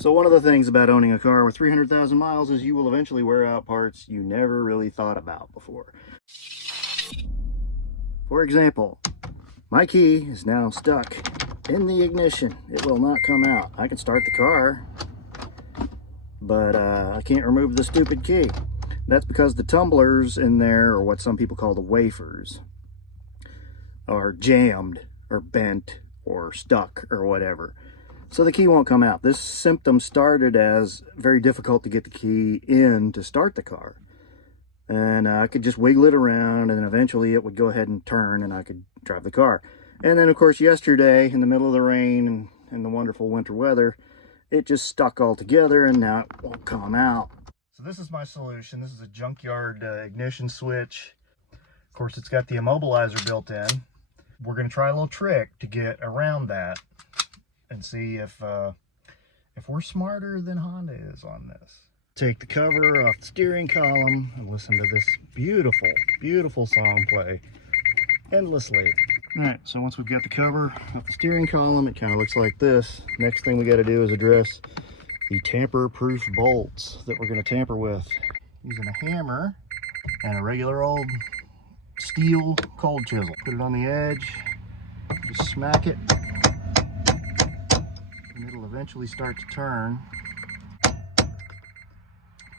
So one of the things about owning a car with 300,000 miles is you will eventually wear out parts you never really thought about before. For example, my key is now stuck in the ignition. It will not come out. I can start the car, but I can't remove the stupid key. That's because the tumblers in there, or what some people call the wafers, are jammed or bent or stuck or whatever. So the key won't come out. This symptom started as very difficult to get the key in to start the car. And I could just wiggle it around, and eventually it would go ahead and turn and I could drive the car. And then of course yesterday, in the middle of the rain and the wonderful winter weather, it just stuck all together and now it won't come out. So this is my solution. This is a junkyard ignition switch. Of course, it's got the immobilizer built in. We're going to try a little trick to get around that and see if we're smarter than Honda is on this. Take the cover off the steering column and listen to this beautiful, beautiful song play endlessly. All right, so once we've got the cover off the steering column, it kind of looks like this. Next thing we got to do is address the tamper-proof bolts that we're going to tamper with using a hammer and a regular old steel cold chisel. Put it on the edge, just smack it, and it'll eventually start to turn.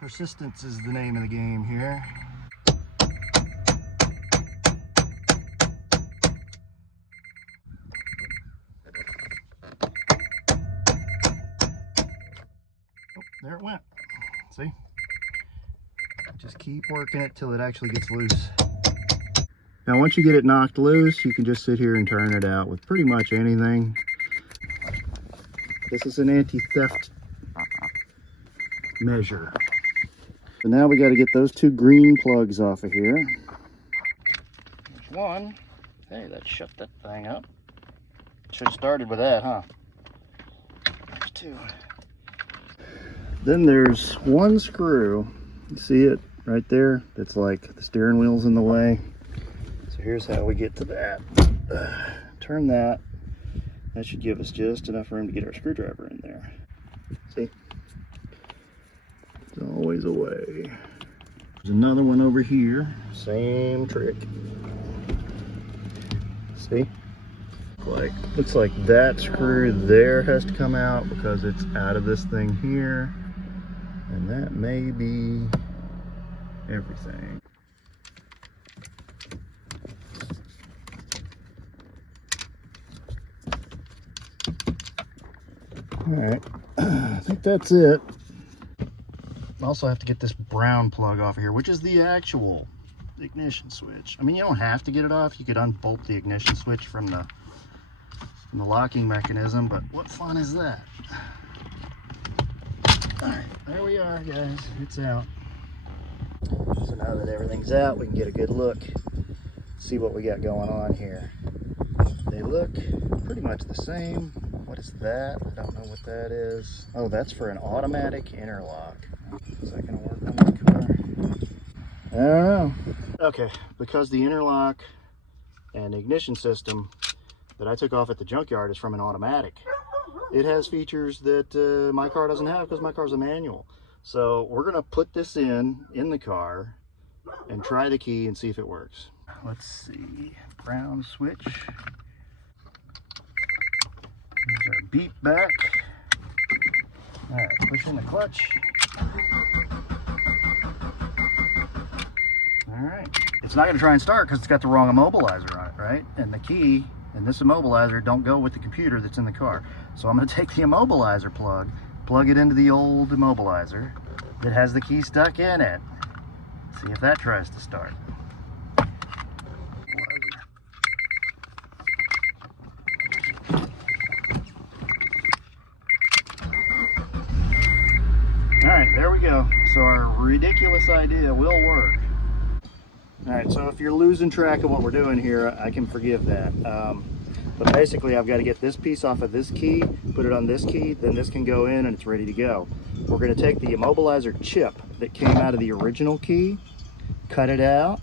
Persistence is the name of the game here. Oh, there it went. See? Just keep working it till it actually gets loose. Now once you get it knocked loose, you can just sit here and turn it out with pretty much anything. This is an anti-theft measure. So now we got to get those two green plugs off of here. There's one. Hey, that shut that thing up. Should have started with that, huh? There's two. Then there's one screw. You see it right there? That's like the steering wheel's in the way. So here's how we get to that. Turn that. That should give us just enough room to get our screwdriver in there. See? It's always a way. There's another one over here. Same trick. See? Looks like that screw there has to come out because it's out of this thing here. And that may be everything. All right, I think that's it. Also have to get this brown plug off of here, which is the actual ignition switch. I mean, you don't have to get it off. You could unbolt the ignition switch from the locking mechanism, but what fun is that? All right, there we are, guys. It's out. So now that everything's out, we can get a good look, see what we got going on here. They look pretty much the same. What is that? I don't know what that is. Oh, that's for an automatic interlock. Is that gonna work on my car? I don't know. Okay, because the interlock and ignition system that I took off at the junkyard is from an automatic, it has features that my car doesn't have because my car's a manual. So we're gonna put this in the car and try the key and see if it works. Let's see, brown switch. There's our beep back. All right, push in the clutch. All right, it's not gonna try and start because it's got the wrong immobilizer on it, right? And the key and this immobilizer don't go with the computer that's in the car. So I'm gonna take the immobilizer plug it into the old immobilizer that has the key stuck in it. See if that tries to start. All right, there we go. So our ridiculous idea will work. All right, so if you're losing track of what we're doing here, I can forgive that. But basically, I've got to get this piece off of this key, put it on this key, then this can go in and it's ready to go. We're going to take the immobilizer chip that came out of the original key, cut it out,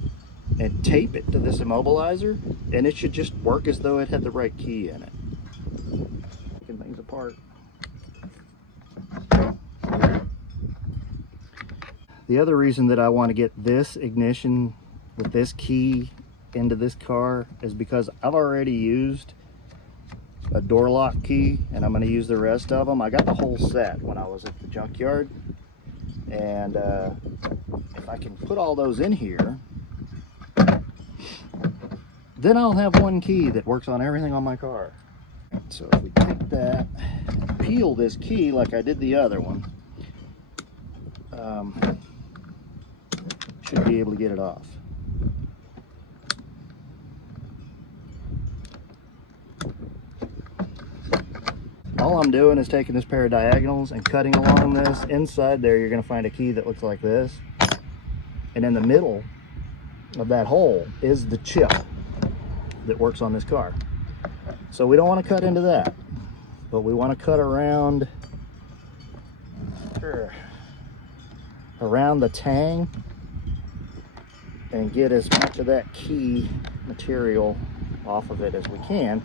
and tape it to this immobilizer, and it should just work as though it had the right key in it. Taking things apart. The other reason that I want to get this ignition with this key into this car is because I've already used a door lock key, and I'm going to use the rest of them. I got the whole set when I was at the junkyard, and if I can put all those in here, then I'll have one key that works on everything on my car. So if we take that, peel this key like I did the other one, should be able to get it off. All I'm doing is taking this pair of diagonals and cutting along this. Inside there, you're going to find a key that looks like this. And in the middle of that hole is the chip that works on this car. So we don't want to cut into that, but we want to cut around the tang and get as much of that key material off of it as we can.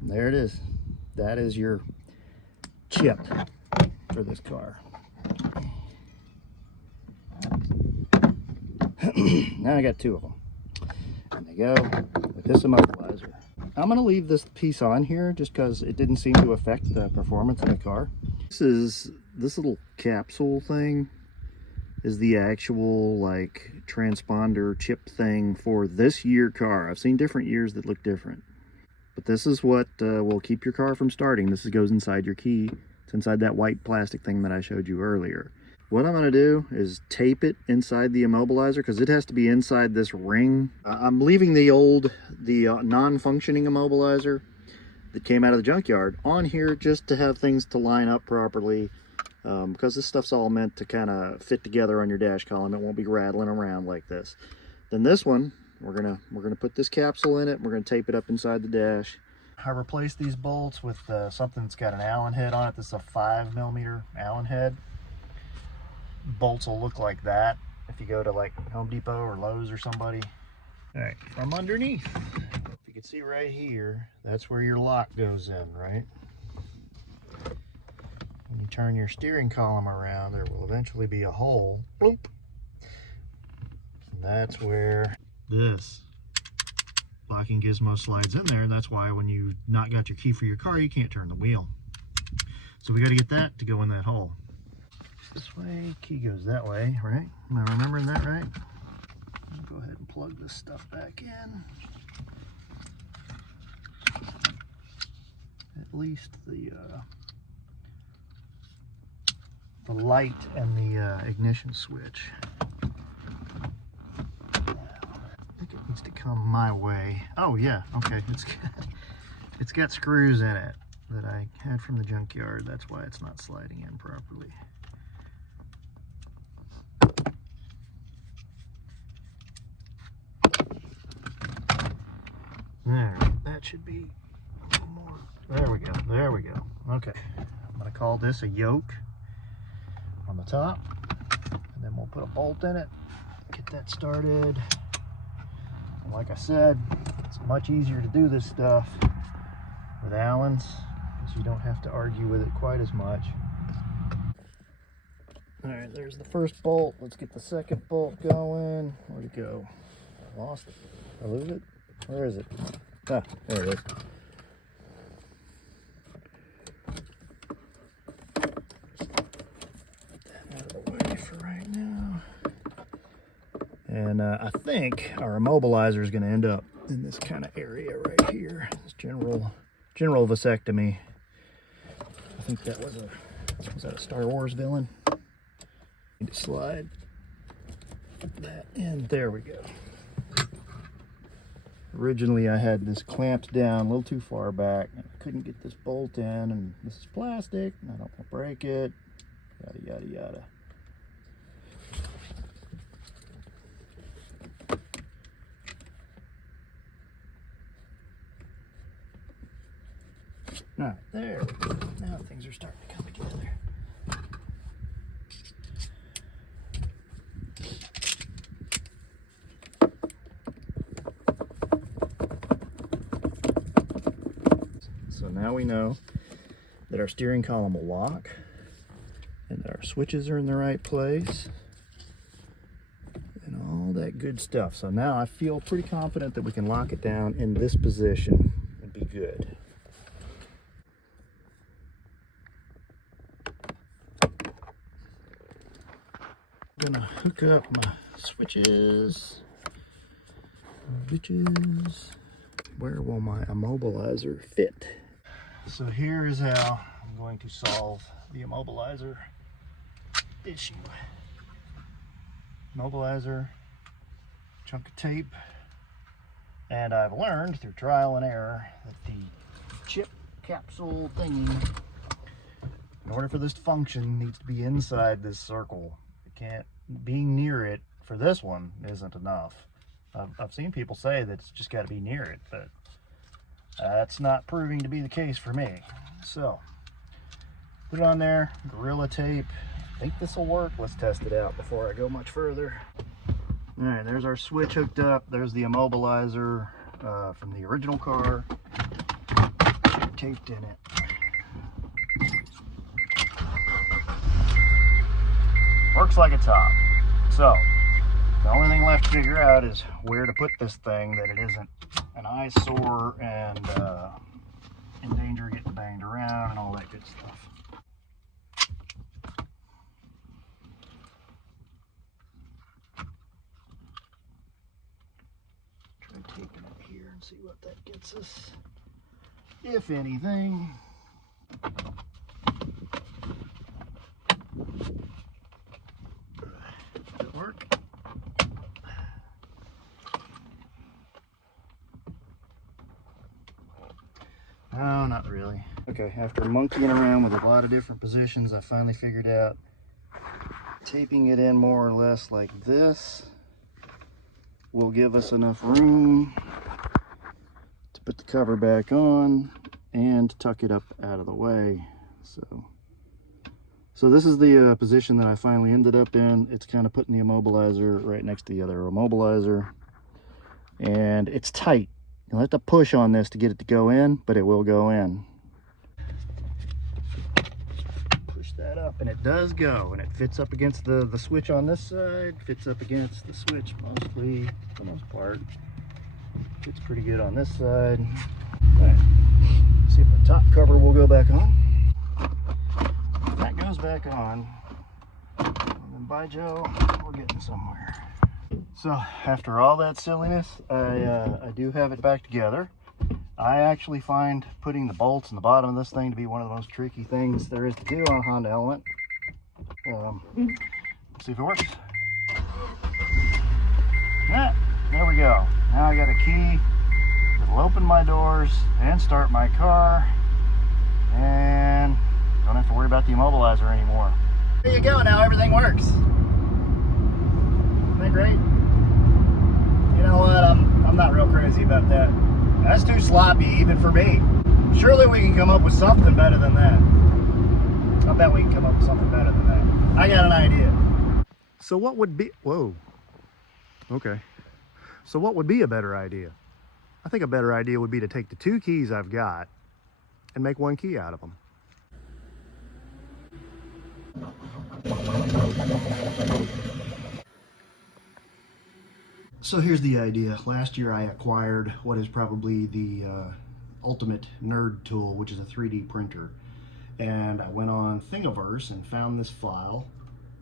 There it is. That is your chip for this car. Now I got two of them. And they go with this immobilizer. I'm going to leave this piece on here just because it didn't seem to affect the performance of the car. This little capsule thing is the actual like transponder chip thing for this year car. I've seen different years that look different, but this is what will keep your car from starting. This goes inside your key. It's inside that white plastic thing that I showed you earlier. What I'm going to do is tape it inside the immobilizer because it has to be inside this ring. I'm leaving the non-functioning immobilizer that came out of the junkyard on here just to have things to line up properly, because this stuff's all meant to kind of fit together on your dash column. It won't be rattling around like this. Then this one, we're gonna put this capsule in it. We're gonna tape it up inside the dash. I replaced these bolts with something that's got an Allen head on it. This is a 5mm Allen head. Bolts will look like that if you go to like Home Depot or Lowe's or somebody. All right, from underneath, if you can see right here, that's where your lock goes in, right? When you turn your steering column around, there will eventually be a hole. Bloop. And that's where this locking gizmo slides in there, and that's why when you not got your key for your car, you can't turn the wheel. So we got to get that to go in that hole. This way, key goes that way, right? Am I remembering that right? I'll go ahead and plug this stuff back in. At least the light and the ignition switch. I think it needs to come my way. Oh yeah, okay. It's got screws in it that I had from the junkyard. That's why it's not sliding in properly. There, that should be a little more. There we go, there we go. Okay, I'm gonna call this a yoke on the top, and then we'll put a bolt in it, get that started. And like I said, it's much easier to do this stuff with Allens, because you don't have to argue with it quite as much. All right, there's the first bolt. Let's get the second bolt going. Where'd it go? I lost it. Did I lose it? Where is it? Ah, there it is. Put that out of the way for right now. And I think our immobilizer is going to end up in this kind of area right here. This general vasectomy. I think that was that a Star Wars villain? Need to slide that in. There we go. Originally I had this clamped down a little too far back. I couldn't get this bolt in, and this is plastic, and I don't want to break it. Yada, yada, yada. All right, there we go. Now things are starting to come together. So now we know that our steering column will lock, and that our switches are in the right place, and all that good stuff. So now I feel pretty confident that we can lock it down in this position and be good. I'm gonna hook up my switches. Where will my immobilizer fit? So here is how I'm going to solve the immobilizer issue. Immobilizer, chunk of tape, and I've learned through trial and error that the chip capsule thingy, in order for this to function, needs to be inside this circle. It can't, being near it for this one isn't enough. I've seen people say that it's just got to be near it, but that's not proving to be the case for me. So, put it on there, Gorilla Tape. I think this will work. Let's test it out before I go much further. All right, there's our switch hooked up. There's the immobilizer from the original car. Chip taped in it. Works like a top. So, the only thing left to figure out is where to put this thing that it isn't an eyesore and in danger of getting banged around and all that good stuff. Try taping it here and see what that gets us, if anything. Does it work? No, not really. Okay, after monkeying around with a lot of different positions, I finally figured out taping it in more or less like this will give us enough room to put the cover back on and tuck it up out of the way. So this is the position that I finally ended up in. It's kind of putting the immobilizer right next to the other immobilizer, and it's tight. You'll have to push on this to get it to go in, but it will go in. Push that up and it does go, and it fits up against the switch on this side, fits up against the switch mostly, for the most part. Fits pretty good on this side. All right, see if the top cover will go back on. If that goes back on, and then by Joe, we're getting somewhere. So after all that silliness, I do have it back together. I actually find putting the bolts in the bottom of this thing to be one of the most tricky things there is to do on a Honda Element. Let's see if it works. Yeah, there we go. Now I got a key that'll open my doors and start my car, and don't have to worry about the immobilizer anymore. There you go, now everything works. Isn't that great? You know what, I'm not real crazy about that. That's too sloppy even for me. Surely we can come up with something better than that. I bet we can come up with something better than that. I got an idea. So what would be, whoa, okay. So what would be a better idea? I think a better idea would be to take the two keys I've got and make one key out of them. So here's the idea. Last year I acquired what is probably the ultimate nerd tool, which is a 3D printer. And I went on Thingiverse and found this file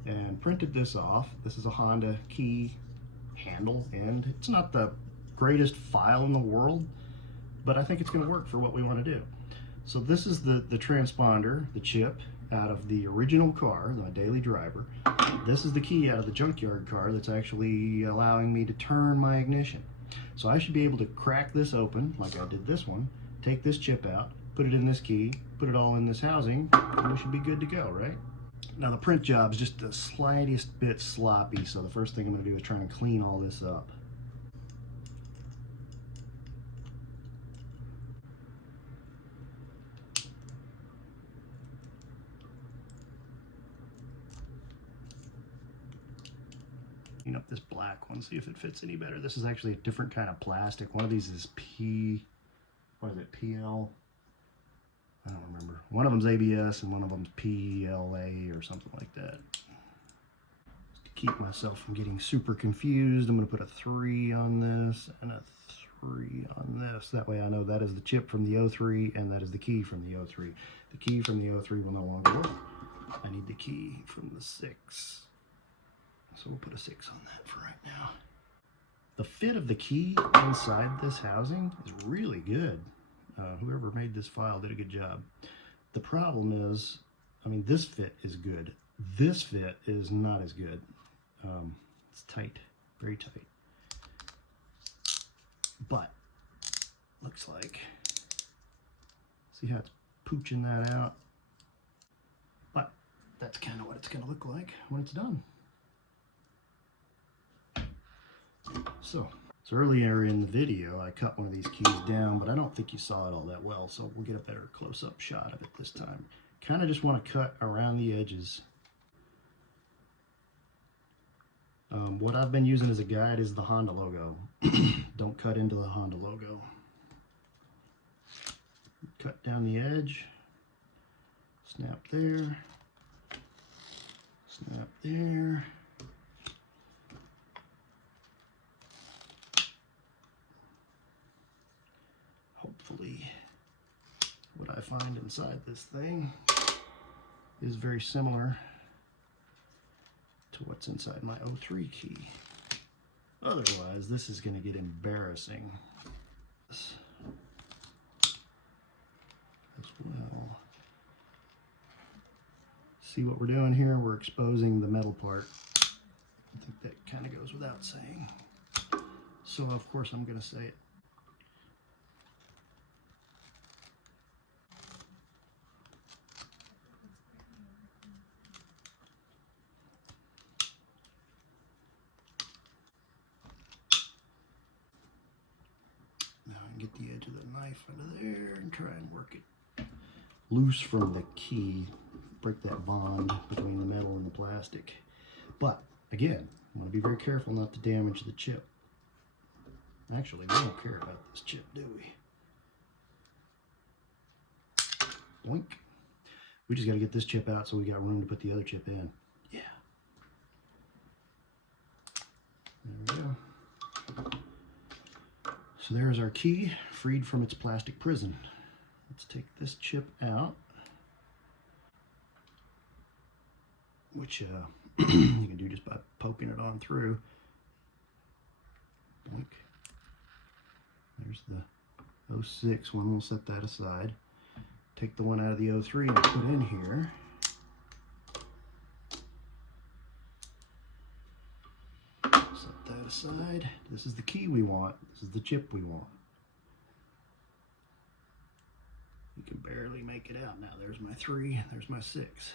and printed this off. This is a Honda key handle, and it's not the greatest file in the world, but I think it's going to work for what we want to do. So this is the transponder, the chip, out of the original car, the daily driver. This is the key out of the junkyard car that's actually allowing me to turn my ignition. So I should be able to crack this open like I did this one, take this chip out, put it in this key, put it all in this housing, and we should be good to go, right? Now the print job is just the slightest bit sloppy, so the first thing I'm going to do is try and clean all this up. Clean up this black one, see if it fits any better. This is actually a different kind of plastic. One of these is PL? I don't remember. One of them's ABS and one of them's PLA or something like that. Just to keep myself from getting super confused, I'm going to put a 3 on this and a 3 on this. That way I know that is the chip from the 03 and that is the key from the 03. The key from the 03 will no longer work. I need the key from the 6. So we'll put a 6 on that for right now. The fit of the key inside this housing is really good. Whoever made this file did a good job. The problem is, I mean, this fit is good. This fit is not as good. It's tight, very tight. But, looks like, see how it's pooching that out? But, that's kind of what it's going to look like when it's done. So earlier in the video, I cut one of these keys down, but I don't think you saw it all that well, so we'll get a better close-up shot of it this time. Kind of just want to cut around the edges. What I've been using as a guide is the Honda logo. Don't cut into the Honda logo. Cut down the edge. Snap there. Snap there. Hopefully what I find inside this thing is very similar to what's inside my 03 key. Otherwise, this is going to get embarrassing as well. See what we're doing here? We're exposing the metal part. I think that kind of goes without saying. So of course I'm going to say it. Get the edge of the knife under there and try and work it loose from the key. Break that bond between the metal and the plastic. But again, I want to be very careful not to damage the chip. Actually, we don't care about this chip, do we? Boink. We just got to get this chip out so we got room to put the other chip in. Yeah. There we go. So there's our key, freed from its plastic prison. Let's take this chip out, which you can do just by poking it on through. Boink. There's the 06 one, we'll set that aside. Take the one out of the 03 and put in here. Set that aside. This is the key we want. This is the chip we want. You can barely make it out now. There's my 3, there's my 6.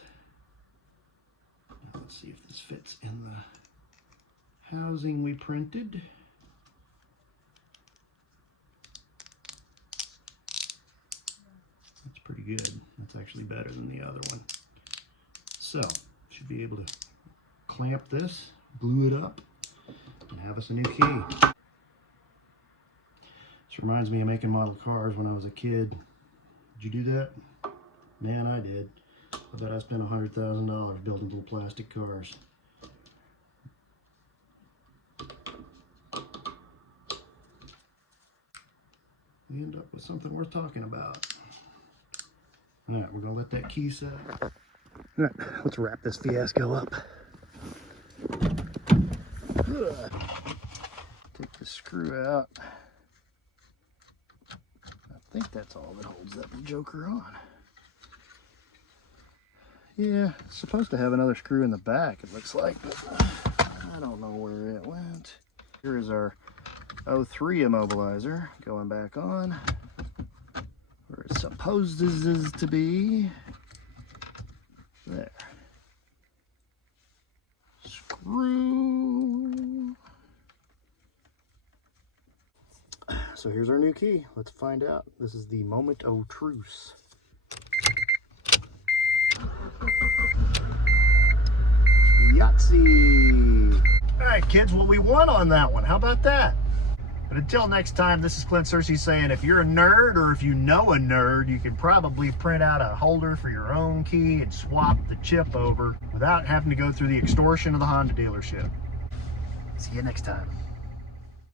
Now let's see if this fits in the housing we printed. That's pretty good. That's actually better than the other one. So, should be able to clamp this, glue it up, and have us a new key. This reminds me of making model cars when I was a kid. Did you do that? Man, I did. I bet I spent $100,000 building little plastic cars. We end up with something worth talking about. All right, we're gonna let that key set. All right, let's wrap this fiasco up. Take the screw out. I think that's all that holds that joker on. Yeah, it's supposed to have another screw in the back, it looks like, but I don't know where it went. Here is our 03 immobilizer going back on where it supposes to be. There. Screw. So here's our new key. Let's find out. This is the moment of truce. Yahtzee! All right, kids, well, we won on that one. How about that? But until next time, this is Clint Searcy saying, if you're a nerd or if you know a nerd, you can probably print out a holder for your own key and swap the chip over without having to go through the extortion of the Honda dealership. See you next time.